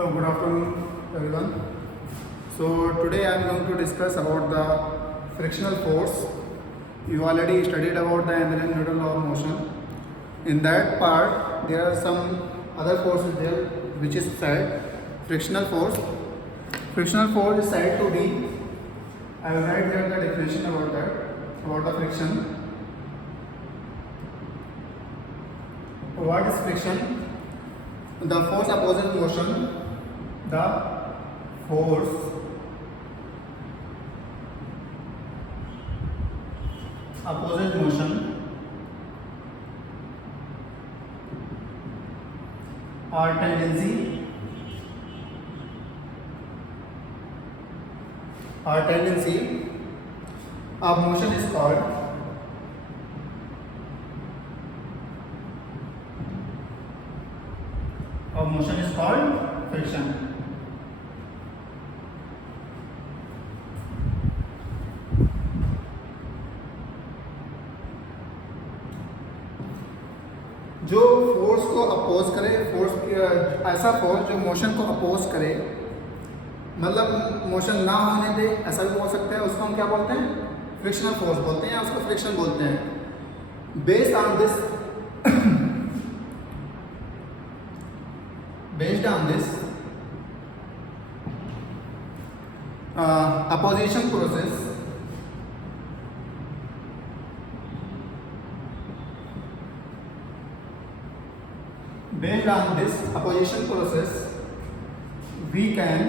Good afternoon, everyone. So today I am going to discuss about the frictional force. You already studied about the Newton law of motion. In that part, there are some other forces there, which is said frictional force. Frictional force is said to be. I will write here the definition about that, about the friction. What is friction? The force opposes motion. The force opposes motion or tendency of motion is called friction. जो force को oppose करे, ऐसा force जो motion को oppose करे, मतलब motion ना होने दे, ऐसा भी बोल सकते हैं, उसको हम क्या बोलते हैं? फ्रिक्शनल फोर्स बोलते हैं या उसको फ्रिक्शन बोलते हैं. Based on this opposition process we can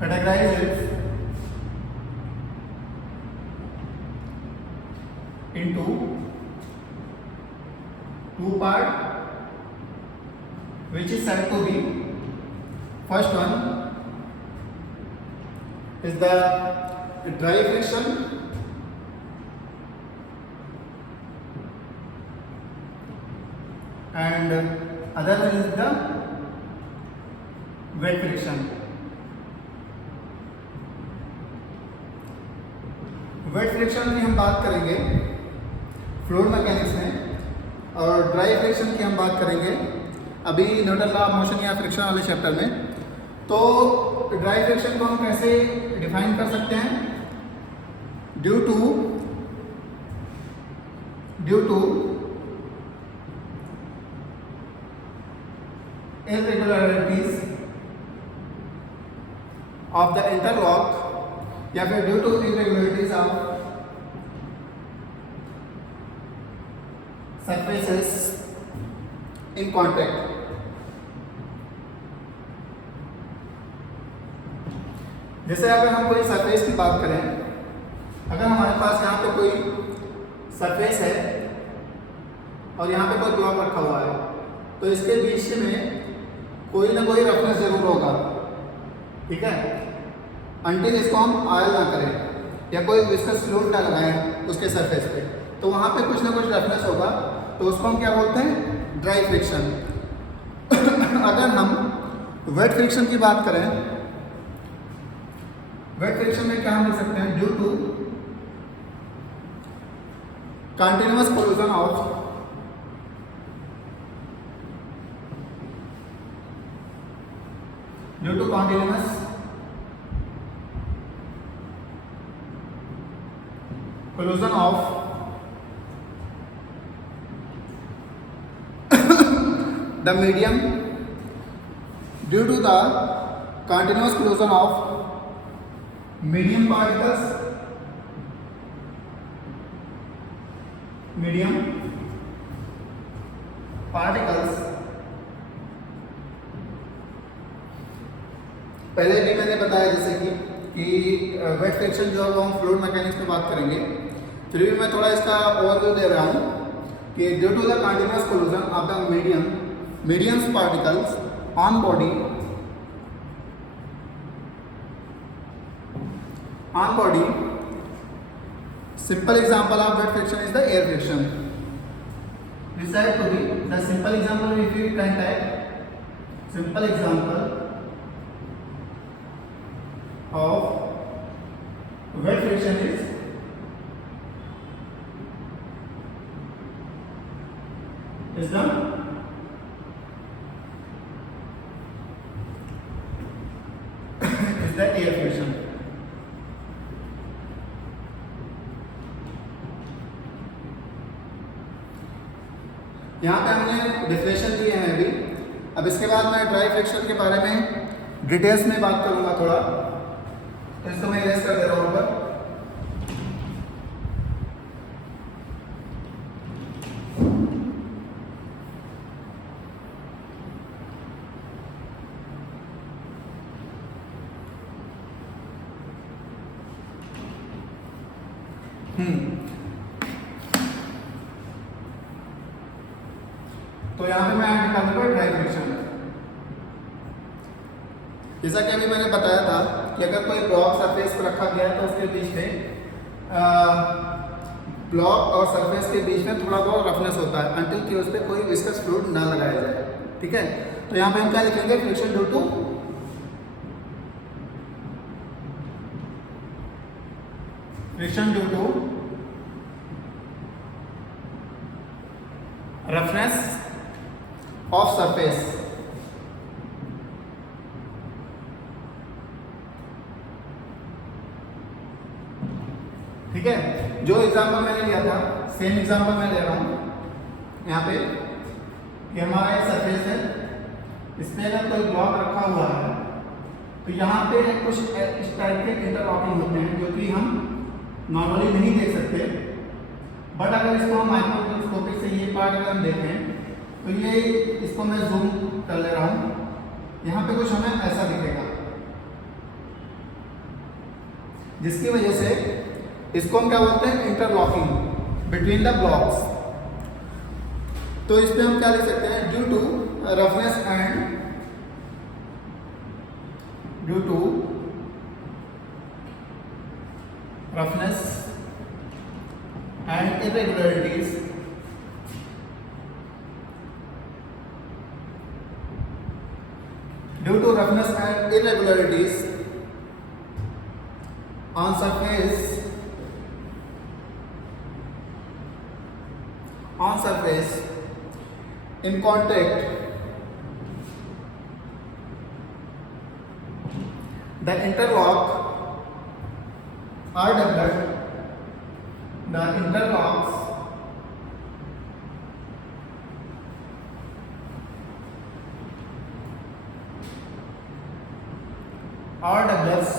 categorize it into two parts, which is said to be, first one is the dry friction, and other one is the wet friction. Wet friction की हम बात करेंगे fluid mechanics में, और dry friction की हम बात करेंगे अभी न्यूटन लॉ ऑफ मोशन या फ्रिक्शन वाले चैप्टर में. तो ड्राई फ्रिक्शन को हम कैसे डिफाइन कर सकते हैं? Due to irregularities of the interlock, या फिर due to irregularities of surfaces in contact. जैसे अगर हम कोई सरफेस की बात करें, अगर हमारे पास यहाँ पे कोई सरफेस है और यहाँ पे कोई ब्लॉक रखा हुआ है, तो इसके बीच में कोई ना कोई रफनेस जरूर होगा, ठीक है, अंटिल इसको हम ऑयल ना करें या कोई विस्कस फ्लूइड ना लगाएं उसके सरफेस पे, तो वहाँ पे कुछ ना कुछ रफनेस होगा, तो उसको हम क्या बोलते हैं? Dry friction. अगर हम वेट फ्रिक्शन की बात करें, वेट फ्रिक्शन में क्या हम लिख सकते हैं? Due to continuous collision of collision of the medium, due to the continuous collision of medium particles पहले भी मैंने बताया जैसे कि वेट फ्रिक्शन जो है वो हम फ्लूइड मैकेनिक्स में बात करेंगे, फिर भी मैं थोड़ा इसका ओवरव्यू दे रहा हूँ कि due to the continuous collision of the medium particles on body simple example of wet friction is the air friction. This said to be the simple example, if you can take simple example of wet friction is is the air friction. यहाँ पे हमने definition दिए हैं अभी। अब इसके बाद मैं ड्राई फ्रिक्शन के बारे में डिटेल्स में बात करूंगा थोड़ा, तो इसको मैं इरेज कर दे रहा हूँ ऊपर। तो यहाँ पे मैं ऐड निकालूंगा ड्राई फ्रिक्शन। जैसा कि अभी मैंने बताया था कि अगर कोई ब्लॉक सरफेस पर रखा गया है तो उसके बीच में ब्लॉक और सरफेस के बीच में थोड़ा बहुत रफनेस होता है अंटिल कि उस पर कोई विस्कस फ्लूइड ना लगाया जाए। ठीक है, तो यहाँ पे हम क्या लिखेंगे, friction due to roughness of surface. ठीक है, जो एग्जांपल मैंने लिया था सेम एग्जांपल मैं ले रहा हूं यहाँ पे कि हमारा एक सरफेस है, इसमें अगर कोई ब्लॉक रखा हुआ है तो यहाँ पे कुछ इस टाइप के इंटरलॉकिंग होते हैं जो कि हम नॉर्मली नहीं देख सकते, बट अगर इसको हम माइक्रोस्कोपिक से ये पार्ट अगर हम देखें तो ये इसको मैं जूम कर ले रहा हूँ, यहाँ पे कुछ हमें ऐसा दिखेगा जिसकी वजह से इसको हम क्या बोलते हैं, इंटरलॉकिंग बिटवीन द ब्लॉक्स। तो इसमें हम क्या लिख सकते हैं, due to roughness and irregularities on surface in contact, the interlocks are developed. The interlocks are developed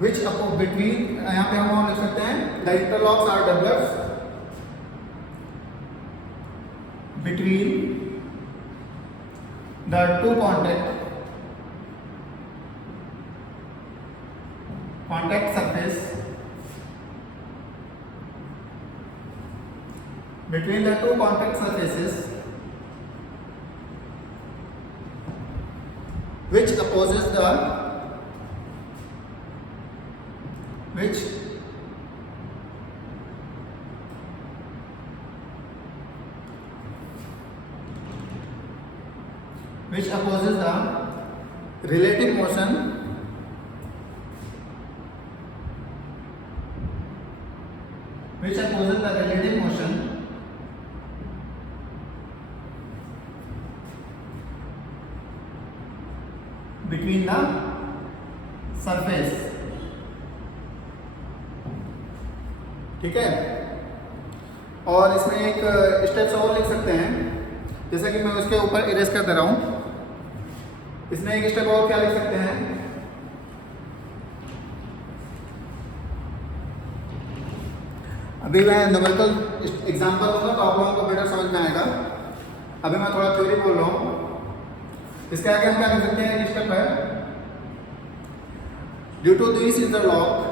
which between, यहाँ पे हम लिख सकते हैं the interlocks are developed between the two contact surface, between the two contact surfaces which opposes the relative motion between the surface। ठीक है, और इसमें एक स्टेप्स और लिख सकते हैं, जैसा कि मैं उसके ऊपर इरेज कर दे रहा हूं। इसमें एक स्टेप और क्या लिख सकते हैं, अभी मैं न्यूमेरिकल एग्जांपल दूंगा तो आप लोगों को बेटर समझ में आएगा। अभी मैं थोड़ा थ्योरी बोल रहा हूँ। इसके आगे हम क्या कर सकते हैं, एक स्टेप है, due to this interlock,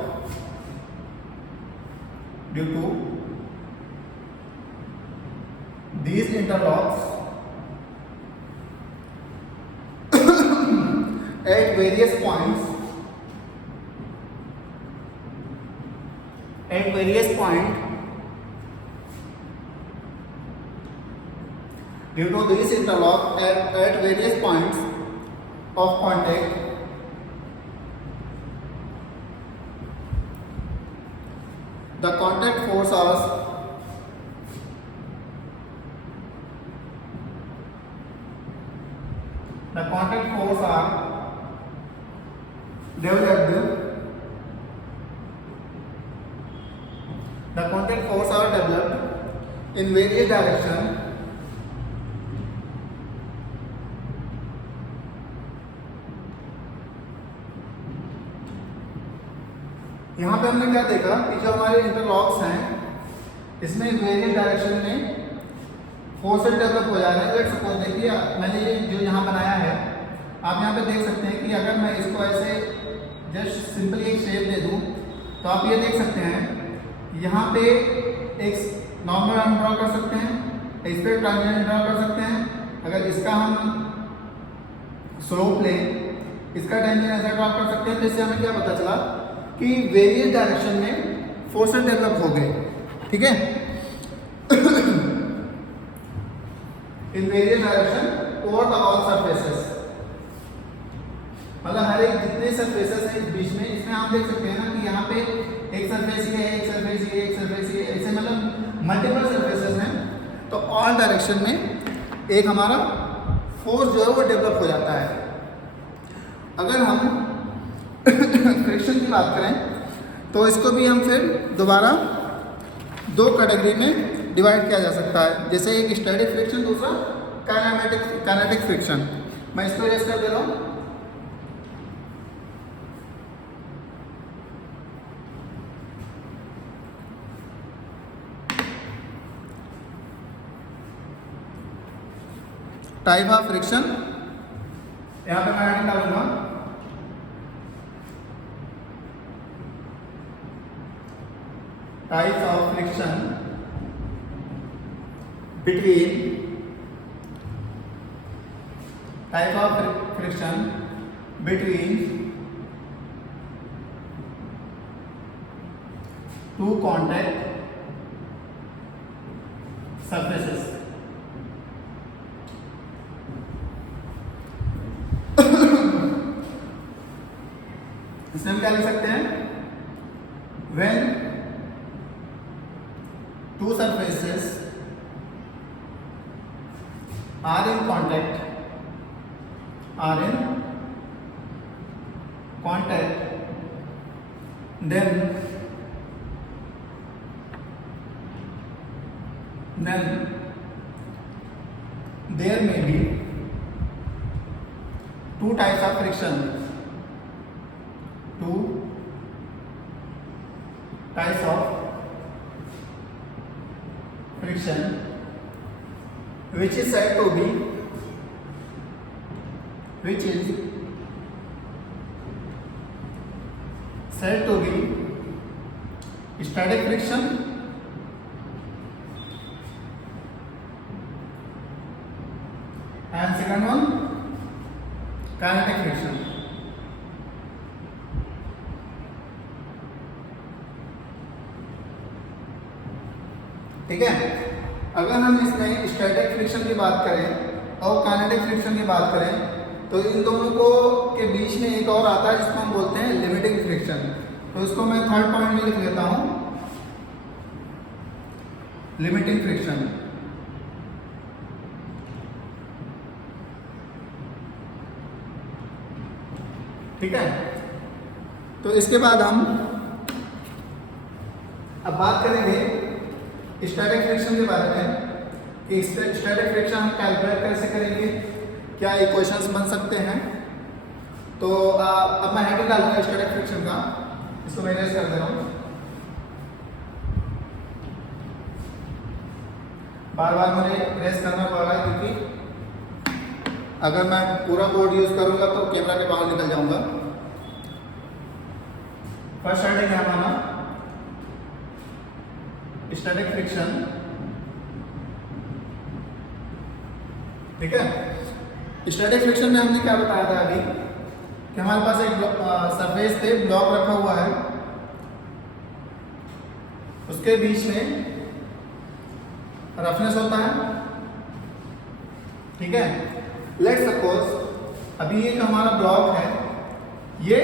at various points due to this interlock at various points of contact, the contact forces the contact force are developed in various direction यहाँ पे हमने क्या देखा कि जो हमारे इंटरलॉक्स हैं इसमें वेरियस डायरेक्शन में फोर्सेस डेवलप हो जा रहे हैं। लेट्स सपोज देखिए मैंने ये जो यहाँ बनाया है, आप यहाँ पे देख सकते हैं कि अगर मैं इसको ऐसे जस्ट सिंपली एक शेप दे दूँ तो आप ये देख सकते हैं यहाँ पे एक नॉर्मल हम ड्रॉ कर सकते हैं, इस पर ट्रांजेंट ड्रॉ कर सकते हैं। अगर इसका हम स्लोप लें, इसका टेंजेंट ऐसा ड्रॉ कर सकते हैं। तो इससे हमें क्या पता चला कि वेरियस डायरेक्शन में फोर्सेस डेवलप हो गए, ठीक है। In various direction over the all surfaces, मतलब हर एक जितने सरफेसेस हैं इस बीच में, इसमें आप देख सकते हैं ना कि यहाँ पे एक सरफेस ये है, एक सरफेस ये, एक सरफेस ये, ऐसे मतलब मल्टीपल सरफेसेस हैं। तो ऑल डायरेक्शन में एक हमारा फोर्स जो है वो डेवलप हो जाता है। अगर हम फ्रिक्शन की बात करें तो इसको भी हम फिर दोबारा दो कैटेगरी में डिवाइड किया जा सकता है, जैसे एक स्टैटिक फ्रिक्शन, दूसरा काइनेटिक फ्रिक्शन। मैं इसको इरेज कर दे रहा हूँ। टाइप ऑफ फ्रिक्शन यहाँ पे मैं डालूंगा types of friction between two contact surfaces. इसमें हम क्या लिख सकते हैं, when two surfaces are in contact, then there may be two types of friction, which is said to be static friction and second one kinetic friction। ठीक है। अगर हम इसमें स्टैटिक फ्रिक्शन की बात करें और काइनेटिक फ्रिक्शन की बात करें तो इन दोनों को के बीच में एक और आता है जिसको हम बोलते हैं लिमिटिंग फ्रिक्शन। तो इसको मैं थर्ड पॉइंट में लिख लेता हूं, लिमिटिंग फ्रिक्शन। ठीक है। तो इसके बाद हम अब बात करेंगे स्टैटिक फ्रिक्शन के बारे में कि स्टैटिक फ्रिक्शन हम कैलकुलेट कैसे करेंगे, क्या इक्वेशंस बन सकते हैं। तो अब मैं हेडिंग डालूंगा स्टैटिक फ्रिक्शन का, इसको मैं इरेज कर दे रहा हूँ। बार बार मुझे इरेज करना पड़ रहा है क्योंकि अगर मैं पूरा बोर्ड यूज करूंगा तो कैमरा के बाहर निकल जाऊंगा। फर्स्ट हेडिंग है हमारा स्टैटिक फ्रिक्शन। ठीक है। स्टैटिक फ्रिक्शन में हमने क्या बताया था अभी कि हमारे पास एक सरफेस पे ब्लॉक रखा हुआ है, उसके बीच में रफनेस होता है। ठीक है। लेट्स सपोज अभी ये जो हमारा ब्लॉक है ये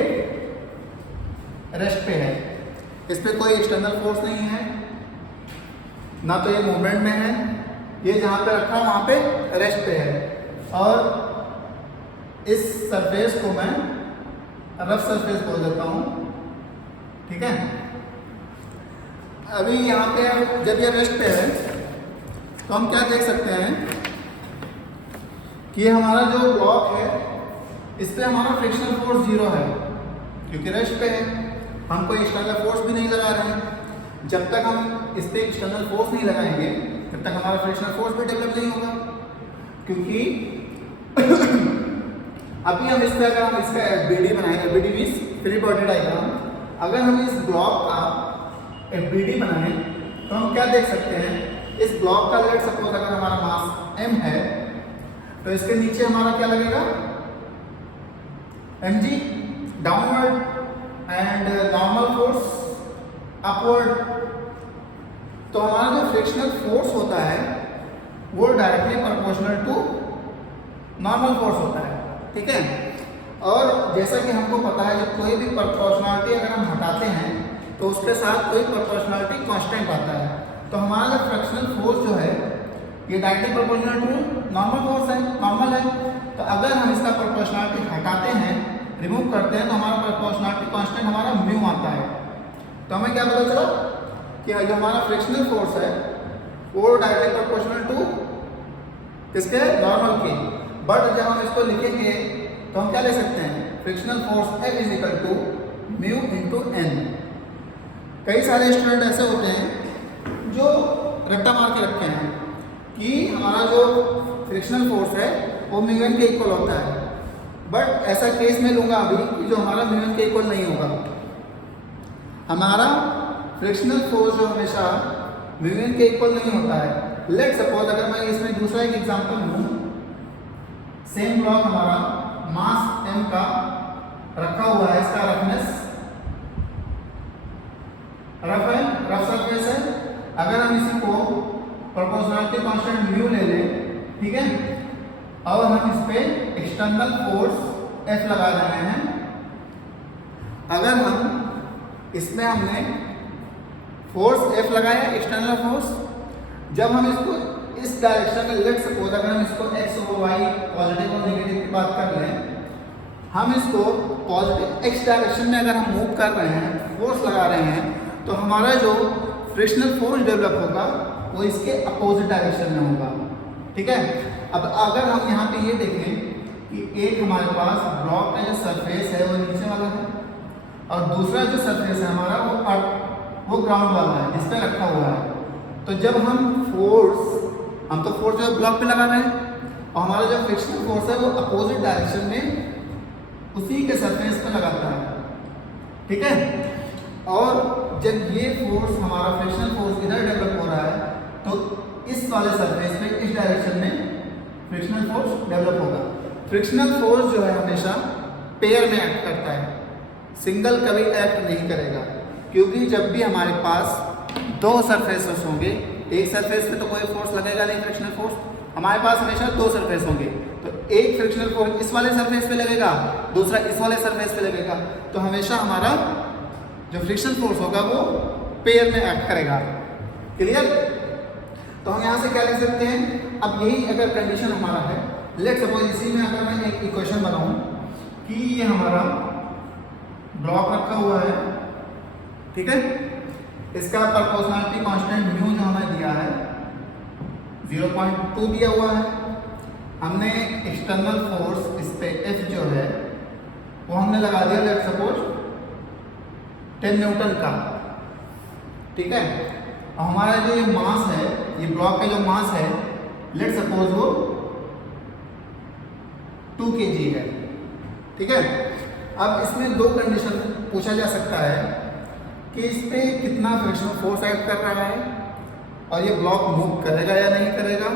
रेस्ट पे है, इस पे कोई एक्सटर्नल फोर्स नहीं है, ना तो ये मूवमेंट में है, ये जहाँ पे रखा है वहाँ पे रेस्ट पे है। और इस सरफेस को मैं रफ सरफेस बोल देता हूँ, ठीक है। अभी यहाँ पे जब ये रेस्ट पे है तो हम क्या देख सकते हैं कि हमारा जो ब्लॉक है इस पे हमारा फ्रिक्शनल फोर्स 0 है, क्योंकि रेस्ट पे है, हम कोई एक्सटर्नल फोर्स भी नहीं लगा रहे हैं। जब तक हम इस पे एक्सटर्नल फोर्स नहीं लगाएंगे तब तक हमारा फ्रिक्शनल फोर्स भी डेवलप नहीं होगा, क्योंकि अभी हम इस पे अगर हम इसका एफबीडी बनाएं, FBD means free body diagram, अगर हम इस ब्लॉक का एफबीडी बनाएं तो हम क्या देख सकते हैं, इस ब्लॉक का लेट सपोज अगर हमारा मास m है तो इसके नीचे हमारा क्या लगेगा, mg downward and normal force upward. तो हमारा जो फ्रिक्शनल फोर्स होता है वो directly proportional to normal force होता है, ठीक है। और जैसा कि हमको पता है जब कोई भी प्रोपोर्शनलिटी अगर हम हटाते हैं तो उसके साथ कोई प्रोपोर्शनलिटी कांस्टेंट आता है। तो हमारा जो फ्रिक्शनल फोर्स जो है ये directly proportional to normal force है, नॉर्मल है। तो अगर हम इसका प्रोपोर्शनलिटी हटाते हैं, रिमूव करते हैं, तो हमारा प्रोपोर्शनलिटी कांस्टेंट हमारा म्यू आता है। तो हमें क्या पता चला कि जो हमारा फ्रिक्शनल फोर्स है वो डायरेक्टली प्रोपोर्शनल टू किसके, नॉर्मल के। बट जब हम इसको लिखेंगे तो हम क्या ले सकते हैं, frictional force F is equal to mu into N. कई सारे स्टूडेंट ऐसे होते हैं जो रट्टा मार के रखे हैं कि हमारा जो फ्रिक्शनल फोर्स है वो म्यू एन के इक्वल होता है, बट ऐसा केस में लूंगा अभी कि जो हमारा म्यू एन के इक्वल नहीं होगा। हमारा फ्रिक्शनल फोर्स जो हमेशा म्यू एन के इक्वल नहीं होता है। लेट सपोज अगर मैं इसमें दूसरा एक एग्जांपल लूँ, सेम ब्लॉक हमारा मास m का रखा हुआ है, इसका रफनेस रफ है, रफ सरफेस है। अगर हम इसी को प्रोपोर्शनलिटी कांस्टेंट म्यू ले लें, ठीक है, और हम इस पे एक्सटर्नल फोर्स F लगा रहे हैं, अगर हम इसमें हमने फोर्स F लगाया एक्सटर्नल फोर्स, जब हम इसको इस डायरेक्शन में लेट सपोज अगर हम इसको x और y पॉजिटिव और नेगेटिव की बात कर लें, हम इसको पॉजिटिव x डायरेक्शन में अगर हम मूव कर रहे हैं, फोर्स लगा रहे हैं, तो हमारा जो फ्रिक्शनल फोर्स डेवलप होगा वो इसके अपोजिट डायरेक्शन में होगा, ठीक है। अब अगर हम यहाँ पे ये देखें कि एक हमारे पास ब्लॉक का जो सरफेस है वो नीचे वाला है और दूसरा जो सरफेस है हमारा वो ग्राउंड वाला है जिस पे रखा हुआ है। तो जब हम तो फोर्स जो ब्लॉक पे लगा रहे हैं और हमारा जो फ्रिक्शनल फोर्स है वो अपोजिट डायरेक्शन में उसी के सरफेस पे लगाता है, ठीक है। और जब ये फोर्स हमारा फ्रिक्शनल फोर्स इधर डेवलप हो रहा है तो इस वाले सरफेस पे इस डायरेक्शन में फ्रिक्शनल फोर्स डेवलप होगा। फ्रिक्शनल फोर्स जो है हमेशा पेयर में एक्ट करता है, सिंगल कभी एक्ट नहीं करेगा, क्योंकि जब भी हमारे पास दो सरफेसेस होंगे, एक सरफेस पे तो कोई फोर्स लगेगा नहीं फ्रिक्शनल फोर्स, हमारे पास हमेशा दो सरफेस होंगे, तो एक फ्रिक्शनल फोर्स इस वाले सरफेस पे लगेगा, दूसरा इस वाले सरफेस पे लगेगा, तो हमेशा हमारा जो फ्रिक्शनल फोर्स होगा वो पेयर में एक्ट करेगा। क्लियर? तो हम यहाँ से क्या लिख सकते हैं, अब यही अगर कंडीशन हमारा है, लेट सपोज इसी में अगर मैं एक इक्वेशन बनाऊं कि ये हमारा ब्लॉक रखा हुआ है, ठीक है, इसका प्रोपोर्शनलिटी कांस्टेंट म्यू जो हमें दिया है 0.2 दिया हुआ है, हमने एक्सटर्नल फोर्स इस पे F जो है वो हमने लगा दिया लेट सपोज 10 न्यूटन का, ठीक है। और हमारा जो ये मास है, ये ब्लॉक का जो मास है लेट सपोज वो 2 kg है, ठीक है। अब इसमें दो कंडीशन पूछा जा सकता है कि इस पे कितना फ्रिक्शनल फोर्स एक्ट कर रहा है और ये ब्लॉक मूव करेगा या नहीं करेगा,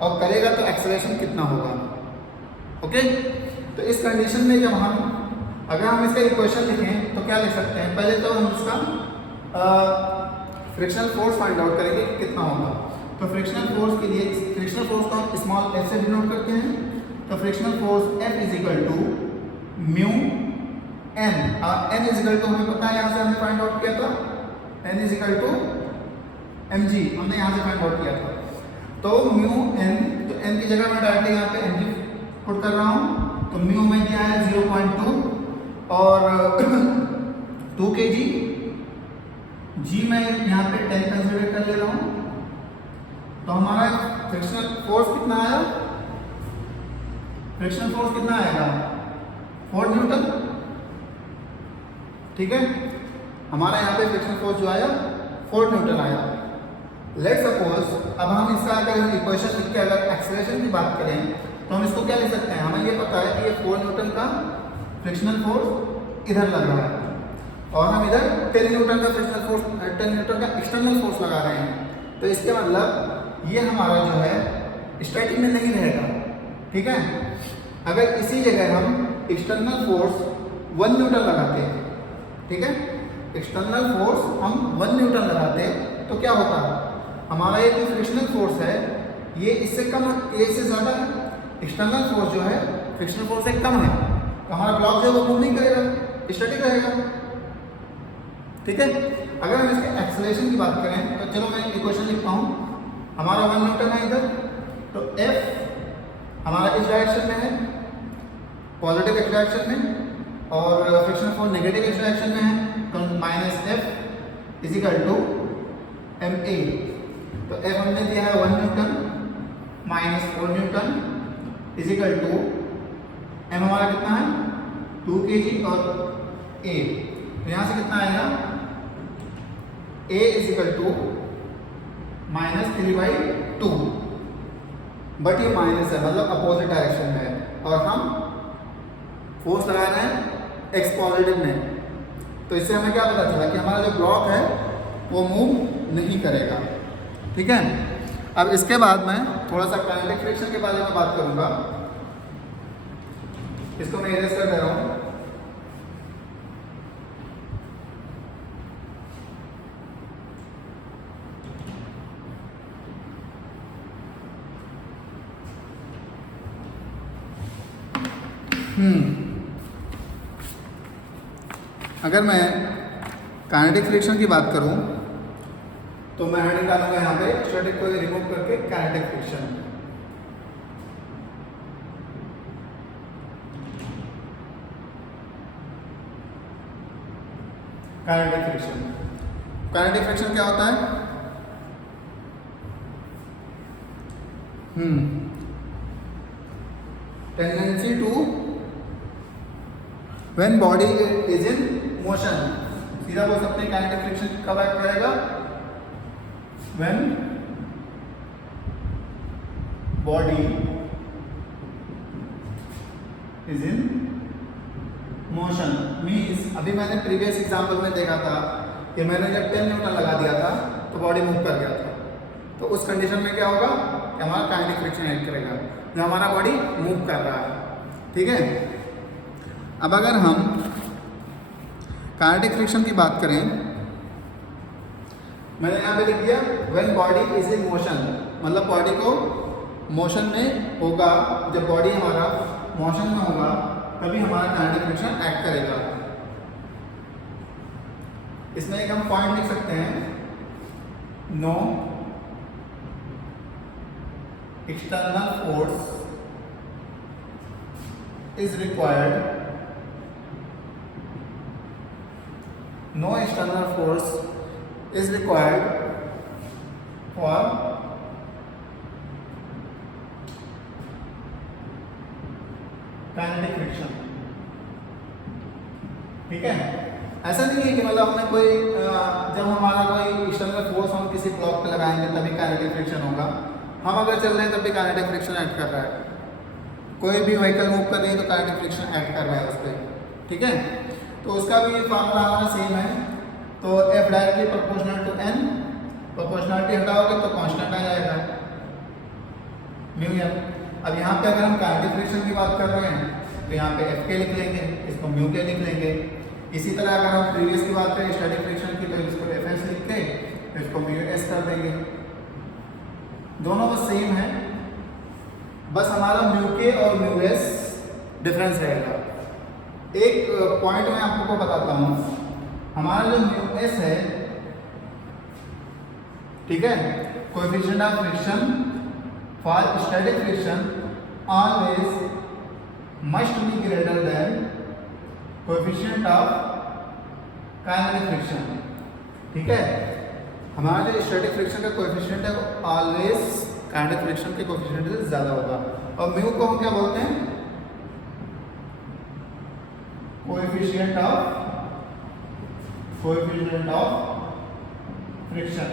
और करेगा तो एक्सेलरेशन कितना होगा। ओके, तो इस कंडीशन में जब अगर हम इसका इक्वेशन लिखें तो क्या लिख सकते हैं, पहले तो हम इसका फ्रिक्शनल फोर्स फाइंड आउट करेंगे कि कितना होगा। तो फ्रिक्शनल फोर्स के लिए फ्रिक्शनल फोर्स को हम स्मॉल f से डिनोट करते हैं, तो frictional force F is equal to mu n, और n इज इक्वल टू हमें पता है, यहाँ से हमने फाइंड आउट किया था, n is equal to mg हमने यहाँ से फाइंड आउट किया था। तो म्यू n, तो n की जगह मैं डायरेक्टली यहाँ पे mg पुट कर रहा हूँ, तो तो म्यू में दिया है 0.2 और 2 kg। जी मैं यहाँ पे 10 कंसिडर कर ले रहा हूँ। तो हमारा फ्रिक्शनल फोर्स कितना आया? फ्रिक्शनल फोर्स कितना आएगा? 4 न्यूटन। ठीक है, हमारा यहाँ पे फ्रिक्शनल फोर्स जो आया 4 न्यूटन आया। लेट्स सपोज अब हम इसका अगर इक्वेशन लिख के अगर एक्सेलरेशन की बात करें तो हम इसको क्या लिख सकते हैं? हमें ये पता है कि ये 4 न्यूटन का फ्रिक्शनल फोर्स इधर लग रहा है और हम इधर 10 न्यूटन का फ्रिक्शनल फोर्स 10 न्यूटन का एक्सटर्नल फोर्स लगा रहे हैं। तो इसके मतलब ये हमारा जो है स्टैटिक में नहीं रहेगा। ठीक है, अगर इसी जगह हम एक्सटर्नल फोर्स 1 न्यूटन लगाते हैं, ठीक है, एक्सटर्नल फोर्स हम 1 न्यूटन लगाते तो क्या होता? हमारा ये जो फ्रिक्शनल फोर्स है ये इससे कम, ये इससे ज़्यादा है। एक्सटर्नल फोर्स जो है फ्रिक्शनल फोर्स से कम है तो हमारा ब्लॉक जो है वो मूव नहीं करेगा, स्टैटिक रहेगा। ठीक है, अगर हम इसके एक्सेलरेशन की बात करें तो चलो मैं इक्वेशन लिखता हूँ। हमारा 1 न्यूटन है इधर, तो F हमारा इस डायरेक्शन में है, पॉजिटिव एक्स डायरेक्शन में, और frictional force negative X direction में है, तो -F इजिकल टू ma। तो F हमने दिया है 1 newton -4 newton is equal to m हमारा कितना है 2 kg और a, तो यहाँ से कितना आएगा a इजिकल टू -3/2। बट ये माइनस है मतलब अपोजिट डायरेक्शन में है और हम फोर्स लगा रहे हैं एक्स पॉजिटिव में। तो इससे हमें क्या पता चला कि हमारा जो ब्लॉक है वो मूव नहीं करेगा। ठीक है, अब इसके बाद मैं थोड़ा सा काइनेटिक फ्रिक्शन के बारे में बात करूंगा। इसको मैं इरेज कर दे रहा हूँ। अगर मैं काइनेटिक फ्रिक्शन की बात करूं तो मैं हेडिंग डालूंगा यहाँ पे स्टैटिक को रिमूव करके kinetic friction. Kinetic friction, kinetic friction क्या होता है? Tendency to when body is in motion. सीधा बोल सकते हैं काइनेटिक फ्रिक्शन कब एक्ट करेगा? When body is in motion. Means अभी मैंने प्रीवियस एग्जांपल में देखा था कि मैंने जब 10 न्यूटन लगा दिया था तो बॉडी मूव कर गया था। तो उस कंडीशन में क्या होगा कि हमारा काइनेटिक फ्रिक्शन एक्ट करेगा जो हमारा बॉडी मूव कर रहा है। ठीक है, अब अगर हम काइनेटिक फ्रिक्शन की बात करें, मैंने यहाँ पे लिख दिया when body is in motion, मतलब बॉडी को मोशन में होगा, जब बॉडी हमारा मोशन में होगा तभी हमारा काइनेटिक फ्रिक्शन एक्ट करेगा। इसमें एक हम पॉइंट लिख सकते हैं, no external force is required, no external force is required for kinetic friction। ठीक है, ऐसा नहीं है कि मतलब हमने कोई जब हमारा कोई एक्सटर्नल फोर्स हम किसी ब्लॉक पे लगाएंगे तभी काइनेटिक फ्रिक्शन होगा। हम अगर चल रहे हैं तब भी काइनेटिक फ्रिक्शन एक्ट कर रहा है। कोई भी व्हीकल मूव कर रही है तो काइनेटिक फ्रिक्शन एक्ट कर रहा है उस पर। ठीक है, तो उसका भी फार्मूला हमारा सेम है। तो F directly proportional to n, proportionality हटाओगे तो कांस्टेंट आ जाएगा म्यू n। अब यहाँ पे अगर हम काइनेटिक फ्रिक्शन की बात कर रहे हैं तो यहाँ पे F के लिख लेंगे, इसको म्यू के लिख लेंगे। इसी तरह अगर हम प्रीवियस की बात करें स्टैटिक फ्रिक्शन की तो इसको Fs लिख के इसको म्यू s कर देंगे। दोनों बस सेम है, बस हमारा म्यू के और म्यू s डिफरेंस रहेगा। एक पॉइंट मैं आपको बताता हूँ, हमारा जो म्यू एस है, ठीक है, coefficient of friction for static friction always must be greater than coefficient of kinetic friction. ठीक है, हमारा जो स्टैटिक फ्रिक्शन का कोएफिशिएंट है वो ऑलवेज काइनेटिक फ्रिक्शन के कोएफिशिएंट से ज़्यादा होगा। और म्यू को हम क्या बोलते हैं? कोएफिशिएंट ऑफ फ्रिक्शन,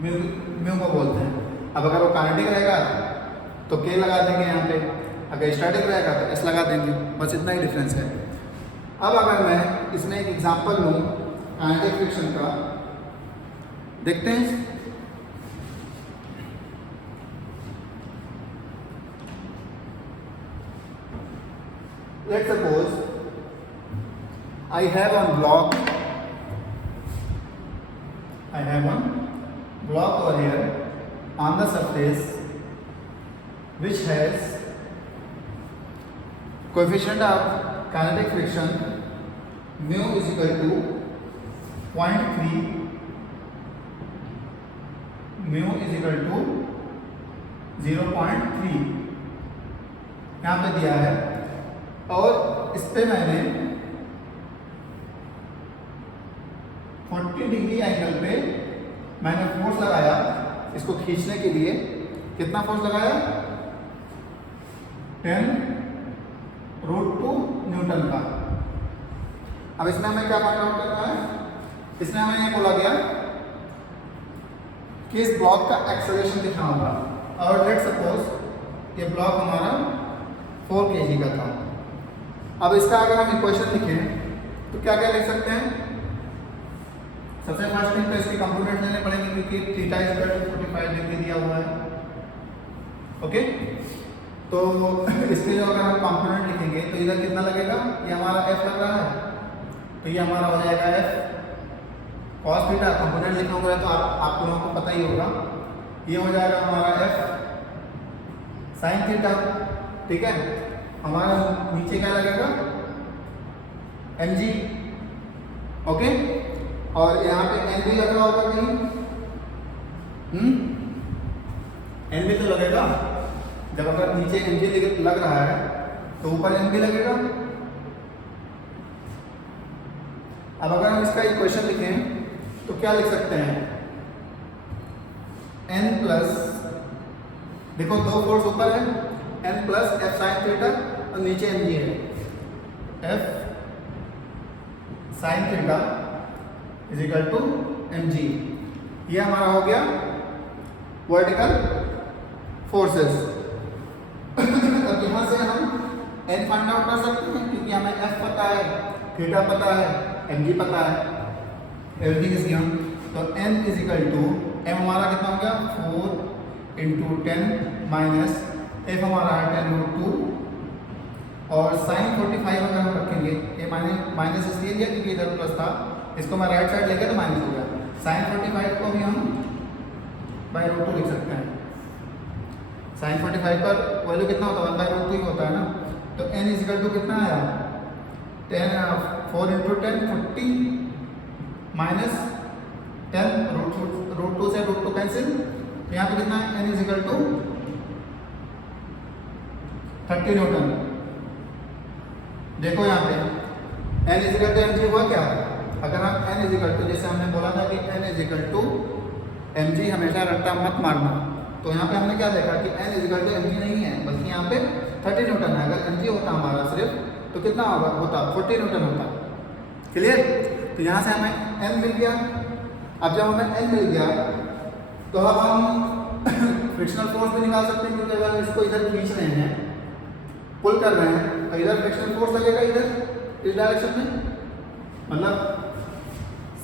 म्यू को बोलते हैं। अब अगर वो काइनेटिक रहेगा तो के लगा देंगे यहाँ पे, अगर स्टैटिक रहेगा तो एस लगा देंगे, बस इतना ही डिफरेंस है। अब अगर मैं इसमें एक एग्जांपल लूँ काइनेटिक फ्रिक्शन का, देखते हैं। Let's suppose I have one block over here on the surface which has coefficient of kinetic friction mu is equal to 0.3, mu is equal to 0.3 यहाँ पे दिया है। और इस पे मैंने 40 डिग्री एंगल पे मैंने फोर्स लगाया इसको खींचने के लिए। कितना फोर्स लगाया? 10√2 न्यूटन का। अब इसमें हमें क्या फाइंड आउट करना है? इसमें हमें ये बोला गया कि इस ब्लॉक का एक्सेलरेशन कितना होगा। और लेट्स सपोज ये ब्लॉक हमारा 4 kg का था। अब इसका अगर हम इक्वेशन लिखें तो क्या क्या लिख सकते हैं? सबसे फर्स्ट थिंग तो इसके कंपोनेंट लेने पड़ेंगे क्योंकि theta is equal to 45 degree दिया हुआ है। ओके, तो इसके जो अगर हम कंपोनेंट लिखेंगे तो इधर कितना लगेगा? ये हमारा एफ लग रहा है, तो ये हमारा हो जाएगा एफ कॉस थीटा। कंपोनेंट लिखना होगा तो आप लोगों को पता ही होगा, ये हो जाएगा हमारा एफ साइन थीटा। ठीक है, हमारा नीचे क्या लगेगा? M G. ओके, और यहाँ पे एन भी लग रहा होगा कहीं? एन भी तो लगेगा। जब अगर नीचे एन जी लग रहा है तो ऊपर एन भी लगेगा। अब अगर हम इसका इक्वेशन लिखें तो क्या लिख सकते हैं? एन प्लस, देखो दो फोर्स ऊपर है, N plus F sine theta और नीचे एम जी है, F sine theta is equal to M G. ये हमारा हो गया वर्टिकल फोर्सेस। अब यहाँ से हम एन फाइंड आउट कर सकते हैं क्योंकि हमें एफ पता है, थीटा पता है, एम जी पता है, एवरीथिंग इज गिवन। तो N is equal to, M हमारा कितना हो गया? 4 इंटू 10 माइनस एफ हमारा है 10√2 और साइन 45 अगर हम रखेंगे, ये माइनस इसलिए दिया क्योंकि इधर प्लस था, इसको मैं राइट साइड लेके तो माइनस हो गया। साइन 45 को भी हम √2 लिख सकते हैं। साइन 45 पर वैल्यू कितना होता है? 1/√2 ही होता है ना। तो n इज इक्वल टू कितना आया? 4 इंटू 10 40 माइनस 10√2 से √2 कैंसिल। यहाँ पे कितना है? n is equal to 30 newton. देखो यहाँ पे n is equal to mg हुआ क्या? अगर हम n इज इक्वल टू, जैसे हमने बोला था कि n is equal to mg हमेशा रट्टा मत मारना, तो यहाँ पे हमने क्या देखा कि n is equal to mg नहीं है बल्कि यहाँ पे 30 न्यूटन है। अगर mg होता हमारा सिर्फ तो कितना होता? 40 न्यूटन होता। क्लियर? तो यहाँ से हमें n मिल गया। अब जब हमें n मिल गया तो अब हम फ्रिक्शनल फोर्स भी निकाल सकते हैं क्योंकि अगर इसको इधर खींच रहे हैं, पुल कर रहे हैं, तो इधर फ्रिक्शनल फोर्स लगेगा, इधर इस डायरेक्शन में, मतलब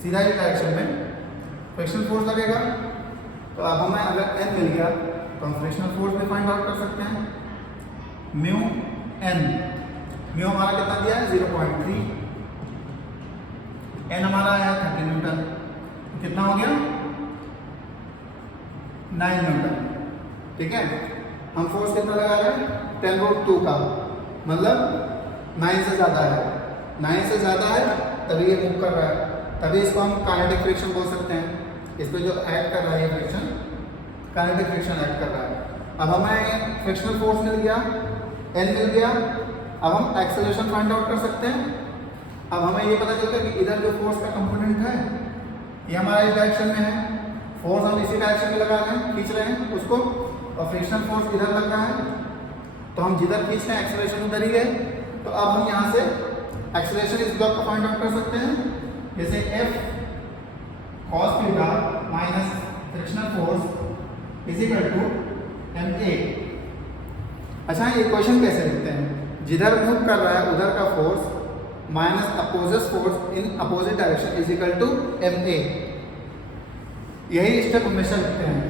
सीधा इस डायरेक्शन में फ्रिक्शनल फोर्स लगेगा। तो अब हमें अगर n मिल गया तो हम फ्रिक्शनल फोर्स भी फाइंड आउट कर सकते हैं। म्यू n, म्यू हमारा कितना दिया है? 0.3, n हमारा आया 30 न्यूटन, कितना हो गया? 9 न्यूटन। ठीक है, हम फोर्स कितना लगा रहे हैं? 10√2 का, मतलब 9 से ज़्यादा है। 9 से ज़्यादा है तभी ये मूव कर रहा है, तभी इसको हम काइनेटिक फ्रिक्शन बोल सकते हैं। इस पर जो ऐड कर रहा है ये फ्रिक्शन, काइनेटिक फ्रिक्शन ऐड कर रहा है। अब हमें फ्रिक्शनल फोर्स मिल गया, n मिल गया, अब हम एक्सेलरेशन फाइंड आउट कर सकते हैं। अब हमें ये पता चल गया कि इधर जो फोर्स का कंपोनेंट है ये हमारा इस डायरेक्शन में है, फोर्स हम इसी डायरेक्शन में लगा रहे हैं, खींच रहे हैं उसको, और फ्रिक्शनल फोर्स इधर लग रहा है, तो हम जिधर खींच रहे हैं एक्सेलरेशन उधर ही है। तो अब हम यहाँ से एक्सेलरेशन इस ब्लॉक को फाइंड आउट कर सकते हैं, जैसे F cos theta minus frictional force is equal to ma। अच्छा, ये क्वेश्चन कैसे लिखते हैं? जिधर मूव कर रहा है उधर का force minus opposite force in opposite direction is equal to ma। यही स्टेप हमेशा लिखते हैं।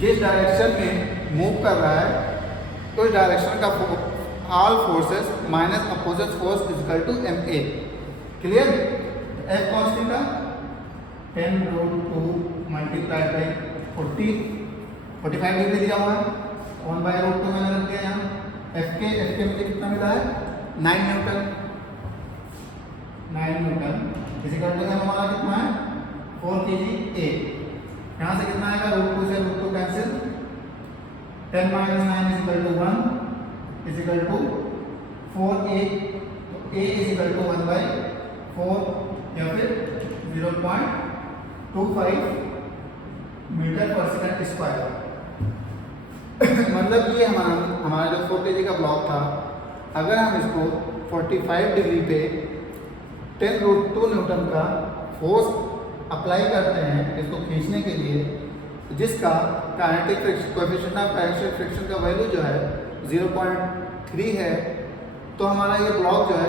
जिस डायरेक्शन में मूव कर रहा है उस डायरेक्शन का all forces minus opposite force is equal to ma। Clear? F cos theta 10√2 multiplied by 45 degree दिया हुआ है, 1/√2 मैंने रख दिया यहाँ। F के मुझे कितना मिला है? 9 न्यूटन। 9 न्यूटन इसी करते हैं हमारा कितना है? 4 kgA। यहाँ से कितना आएगा? √2 से √2 cancel, 10 - 9 is equal to 1 is equal to 4a। तो a इज इक्वल टू 1/4 या फिर 0.25 मीटर पर सेकंड स्क्वायर। मतलब ये हमारा जो 4 kg का ब्लॉक था, अगर हम इसको 45 डिग्री पे 10√2 न्यूटन का फोर्स अप्लाई करते हैं इसको खींचने के लिए, जिसका kinetic coefficient of axial friction का वैल्यू जो है 0.3 है, तो हमारा ये ब्लॉक जो है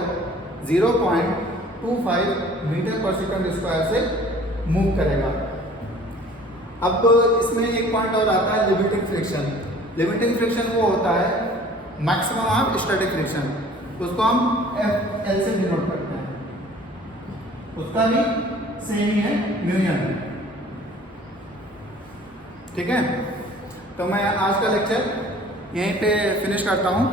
0.25 मीटर पर सेकंड स्क्वायर से मूव करेगा। अब इसमें एक पॉइंट और आता है लिमिटिंग फ्रिक्शन। लिमिटिंग फ्रिक्शन वो होता है मैक्सिमम ऑफ स्टैटिक फ्रिक्शन, उसको हम FL से डिनोट करते हैं। उसका भी सेम ही है, म्यूएन। ठीक है, तो मैं आज का लेक्चर यहीं पे फिनिश करता हूँ।